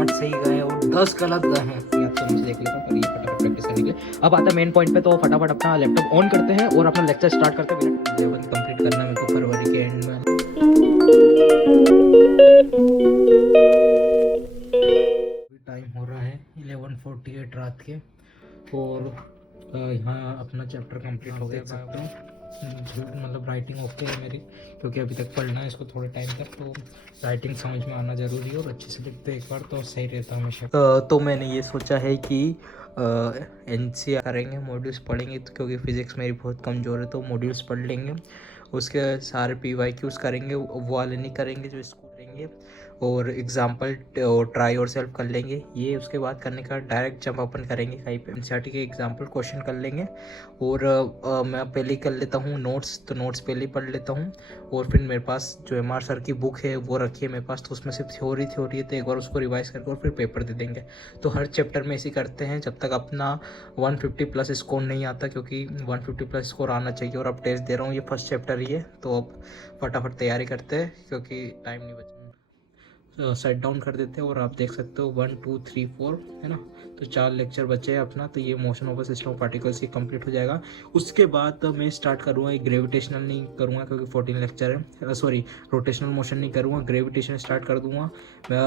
8 सही गए और 10 गलत गए हैं। या तो मुझे देख लेता हूँ, पर ये फटाफट प्रैक्टिस करने के लिए अब आता है मेन पॉइंट पे। तो फटाफट अपना लैपटॉप ऑन करते हैं और अपना लेक्चर स्टार्ट करते हैं। मिनट 11 कंप्लीट करना मेरे को फरवरी के एंड में। टाइम हो रहा है 11:48 रात के और यहाँ अपना चैप्टर कंप्लीट हो गया। सकते हो मतलब राइटिंग ओके है मेरी, क्योंकि अभी तक पढ़ना है इसको थोड़े टाइम तक, तो राइटिंग समझ में आना ज़रूरी है और अच्छे से लिखते एक बार तो सही रहता है हमेशा। तो मैंने ये सोचा है कि NCERT करेंगे, मॉड्यूल्स पढ़ेंगे, तो क्योंकि फ़िज़िक्स मेरी बहुत कमज़ोर है तो मॉड्यूल्स पढ़ लेंगे। उसके सारे PYQs करेंगे, वो वाले नहीं करेंगे जो इसको करेंगे, और एग्जाम्पल ट्राई और सेल्फ कर लेंगे। ये उसके बाद करने का डायरेक्ट जंप अपन करेंगे कहीं पे NCERT के एग्जाम्पल क्वेश्चन कर लेंगे। और मैं पहले ही कर लेता हूँ नोट्स, तो नोट्स पहले ही पढ़ लेता हूँ। और फिर मेरे पास जो MR सर की बुक है वो रखी है मेरे पास, तो उसमें सिर्फ थ्योरी है, तो एक बार उसको रिवाइज करके और फिर पेपर दे देंगे। तो हर चैप्टर में ऐसे करते हैं जब तक अपना 150+ स्कोर नहीं आता, क्योंकि 150+ स्कोर आना चाहिए। और अब टेस्ट दे रहा हूँ, ये फर्स्ट चैप्टर ही है, तो अब फटाफट तैयारी करते हैं क्योंकि टाइम नहीं बचा। सेट डाउन कर देते हैं और आप देख सकते हो 1 2 3 4 है ना, तो 4 लेक्चर बचे हैं अपना। तो ये motion of system of particles he complete हो जाएगा। उसके बाद मैं स्टार्ट करूँगा, ग्रेविटेशनल नहीं करूँगा क्योंकि 14 लेक्चर है, सॉरी रोटेशनल मोशन नहीं करूँगा, ग्रेविटेशन स्टार्ट कर दूँगा।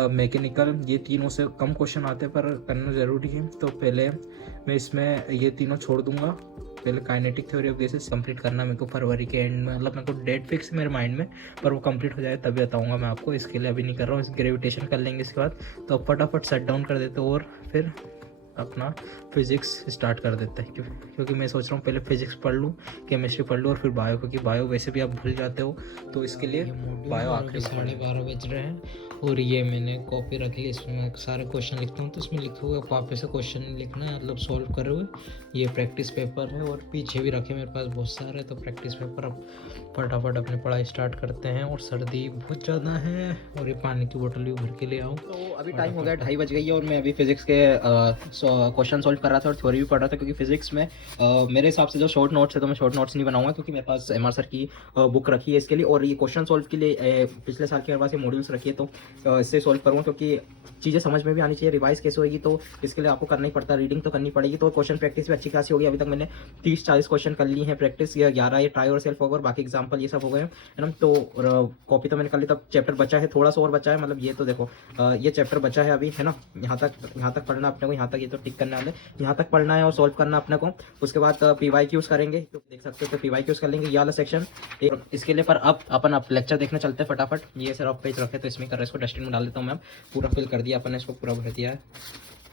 मैकेनिकल, ये तीनों से कम क्वेश्चन आते हैं पर करना ज़रूरी है, तो पहले मैं इसमें ये तीनों छोड़ दूँगा। पहले kinetic theory of gases complete करना मेरे को फरवरी के एंड में, मतलब मेरे को डेट फिक्स है मेरे माइंड में, पर वो कंप्लीट हो जाए तभी बताऊंगा मैं आपको। इसके लिए अभी नहीं कर रहा हूँ, ग्रेविटेशन कर लेंगे इसके बाद। तो अब फटाफट शट डाउन कर देते और फिर अपना फिज़िक्स स्टार्ट कर देते हैं, क्योंकि मैं सोच रहा हूँ पहले फिज़िक्स पढ़ लूँ, केमिस्ट्री पढ़ लूँ और फिर बायो, क्योंकि बायो वैसे भी आप भूल जाते हो, तो इसके लिए बायो आखिरी 12:30 बज रहे हैं। और ये मैंने कॉपी रखी है, इसमें मैं सारे क्वेश्चन लिखता हूँ, तो इसमें लिखे हुए वापस से क्वेश्चन लिखना है, मतलब सॉल्व करे हुए। ये प्रैक्टिस पेपर है और पीछे भी रखे मेरे पास बहुत सारे, तो प्रैक्टिस पेपर अब फटाफट अपनी पढ़ाई स्टार्ट करते हैं। और सर्दी बहुत ज़्यादा है और ये पानी की बोतल भी भर के ले आऊँ। तो अभी टाइम हो गया 2:30 बज गई है और मैं अभी फिज़िक्स के क्वेश्चन सॉल्व कर रहा था और थ्योरी भी पढ़ रहा था, क्योंकि फिज़िक्स में मेरे हिसाब से जो शॉर्ट नोट्स है, तो मैं शॉर्ट नोट्स नहीं बनाऊंगा, क्योंकि मेरे पास MR सर की बुक रखी है इसके लिए। और ये क्वेश्चन सॉल्व के लिए पिछले साल के मेरे पास ये मॉड्यूल्स रखी है, तो इससे सॉल्व करूँगा, क्योंकि चीज़ें समझ में भी आनी चाहिए। रिवाइज कैसे होगी तो इसके लिए आपको करना ही पड़ता है, रीडिंग तो करनी पड़ेगी। तो क्वेश्चन प्रैक्टिस भी अच्छी खासी होगी। अभी तक मैंने 30-40 क्वेश्चन कर लिए हैं प्रैक्टिस, या 11 ये ट्राई और सेल्फ होगा और बाकी एग्जाम्पल ये सब हो गए है ना। तो कॉपी तो मैंने कर ली, तब चैप्टर बचा है, थोड़ा सा और बचा है, मतलब ये तो देखो ये चैप्टर बचा है अभी, है ना। यहाँ तक पढ़ना अपने को, यहाँ तक ये तो टिक करने वाले, यहाँ तक पढ़ना है और सॉल्व करना अपने को। उसके बाद PYQs करेंगे, तो देख सकते हो तो PYQs कर लेंगे, ये वाला सेक्शन इसके लिए। पर अब अपन लेक्चर देखने चलते हैं फटाफट। ये सर पेज रखे तो इसमें कर रहे हैं, इसको डस्टबिन में डाल देता हूँ मैं। पूरा फिल कर दिया अपन ने, इसको पूरा भर दिया है,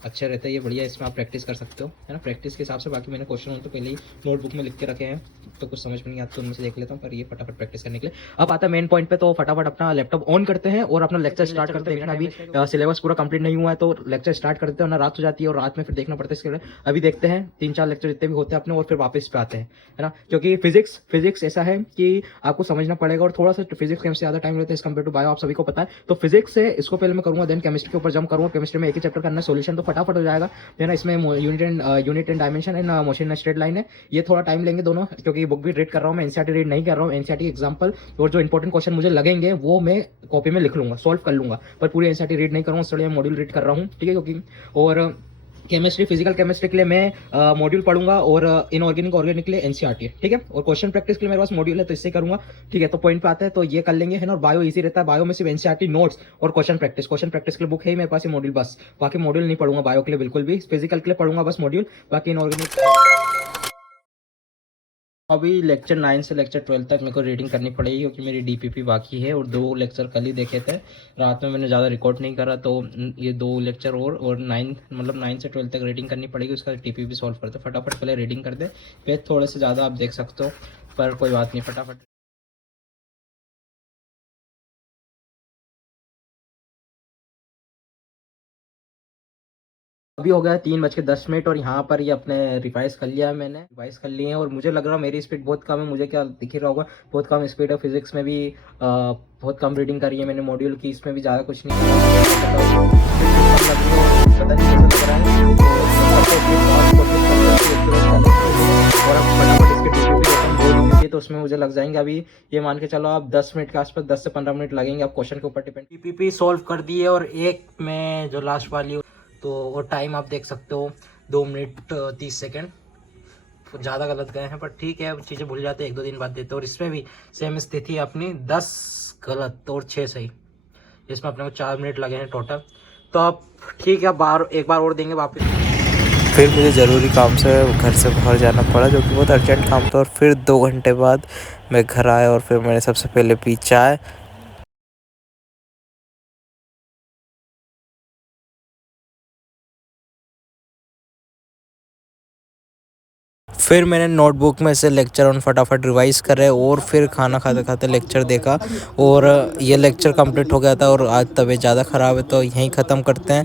अच्छा रहता है ये, बढ़िया। इसमें आप प्रैक्टिस कर सकते हो, है ना, प्रैक्टिस के हिसाब से। बाकी मैंने क्वेश्चन तो पहले ही नोटबुक में लिख के रखे हैं, तो कुछ समझ में नहीं आता तो उनमें से देख लेता हूँ, पर ये फटाफट प्रैक्टिस करने के लिए अब आता है मेन पॉइंट पे। तो फटाफट अपना लैपटॉप ऑन करते हैं और अपना लेक्चर स्टार्ट करते हैं। अभी सिलेबस पूरा कंप्लीट नहीं हुआ है, तो लेक्चर स्टार्ट करते हैं ना, रात हो जाती है और रात में फिर देखना पड़ता है इसके लिए। अभी देखते हैं 3-4 लेक्चर जितने भी होते हैं अपने, और फिर वापस पे आते हैं, है ना। क्योंकि फिजिक्स ऐसा है कि आपको समझना पड़ेगा, और थोड़ा सा फिजिक्स केमिस्ट्री ज़्यादा टाइम लेता है कम्पेयर टू बायो, आप सभी को पता है। तो फिजिक्स से इसको पहले मैं करूँगा, देन केमिस्ट्री के ऊपर जंप करूँगा। केमिस्ट्री में एक ही चैप्टर करना है, सोल्यूशन, तो फटाफट हो जाएगा, है ना। इसमें unit and dimension and motion straight line है, ये थोड़ा टाइम लेंगे दोनों, क्योंकि बुक भी रीड कर रहा हूँ मैं, NCERT रीड नहीं कर रहा हूँ। NCERT एग्जाम्पल और जो इंपॉर्टेंट क्वेश्चन मुझे लगेंगे वो मैं कॉपी में लिख लूंगा, सॉल्व कर लूंगा, पर पूरी NCERT रीड नहीं करूँगा, इसलिए मॉड्यूल रीड कर रहा हूँ, ठीक है। क्योंकि और केमिस्ट्री, फिजिकल केमिस्ट्री के लिए मैं मॉड्यूल पढ़ूंगा, और इनऑर्गेनिक ऑर्गेनिक के लिए NCERT है, ठीक है। और क्वेश्चन प्रैक्टिस के लिए मेरे पास मॉड्यूल है, तो इससे करूंगा, ठीक है। तो पॉइंट पे आते हैं, तो ये कर लेंगे, है ना। और बायो इजी रहता है, बायो में सिर्फ NCERT नोट्स और क्वेश्चन प्रैक्टिस के लिए बुक है ही मेरे पास, ये मॉड्यूल बस, बाकी मॉड्यूल नहीं पढ़ूंगा बायो के लिए बिल्कुल भी। फिजिकल के लिए पढ़ूंगा बस मॉड्यूल, बाकी इनऑर्गेनिक। अभी लेक्चर 9 से लेक्चर 12 तक मेरे को रीडिंग करनी पड़ेगी, क्योंकि मेरी DPP बाकी है, और 2 लेक्चर कल ही देखे थे, रात में मैंने ज़्यादा रिकॉर्ड नहीं करा, तो ये 2 लेक्चर और 9 से 12 तक रीडिंग करनी पड़ेगी। उसका DPP सॉल्व करते फटाफट, पहले रीडिंग कर दे, फिर थोड़े से ज़्यादा आप देख सकते हो, पर कोई बात नहीं, फटाफट। अभी हो गया 3:10 और यहाँ पर ये अपने रिवाइज कर लिया है, मैंने रिवाइज कर लिए हैं, और मुझे लग रहा है मेरी स्पीड बहुत कम है, मुझे क्या दिख ही रहा होगा, बहुत कम स्पीड है। फिजिक्स में भी बहुत कम रीडिंग करी है मैंने मॉड्यूल की, इसमें भी ज़्यादा कुछ नहीं पता नहीं कैसा लग रहा है। और अब फटाफट इसके टीपीपी देता हूँ, 2 टीपीपी तो उसमें मुझे लग जाएंगे अभी, ये मान के चलो आप 10 मिनट के आसपास, 10 से 15 मिनट लगेंगे, आप क्वेश्चन के ऊपर डिपेंड। टीपीपी सॉल्व कर दिए और एक में जो लास्ट वाली तो वो टाइम आप देख सकते हो 2 मिनट 30 सेकेंड, ज़्यादा गलत गए हैं पर ठीक है, चीज़ें भूल जाते हैं, 1-2 दिन बाद देते। और इसमें भी सेम स्थिति अपनी, 10 गलत और 6 सही, इसमें अपने को 4 मिनट लगे हैं टोटल। तो अब ठीक है, एक बार और देंगे वापस। फिर मुझे ज़रूरी काम से घर से बाहर जाना पड़ा, जो कि बहुत अर्जेंट काम था। और फिर 2 घंटे बाद मैं घर आया और फिर मैंने सबसे पहले पी चाय। फिर मैंने नोटबुक में से लेक्चर ऑन फटाफट रिवाइज़ करे और फिर खाना खाते खाते लेक्चर देखा और ये लेक्चर कंप्लीट हो गया था। और आज तबीयत ज़्यादा ख़राब है तो यहीं ख़त्म करते हैं।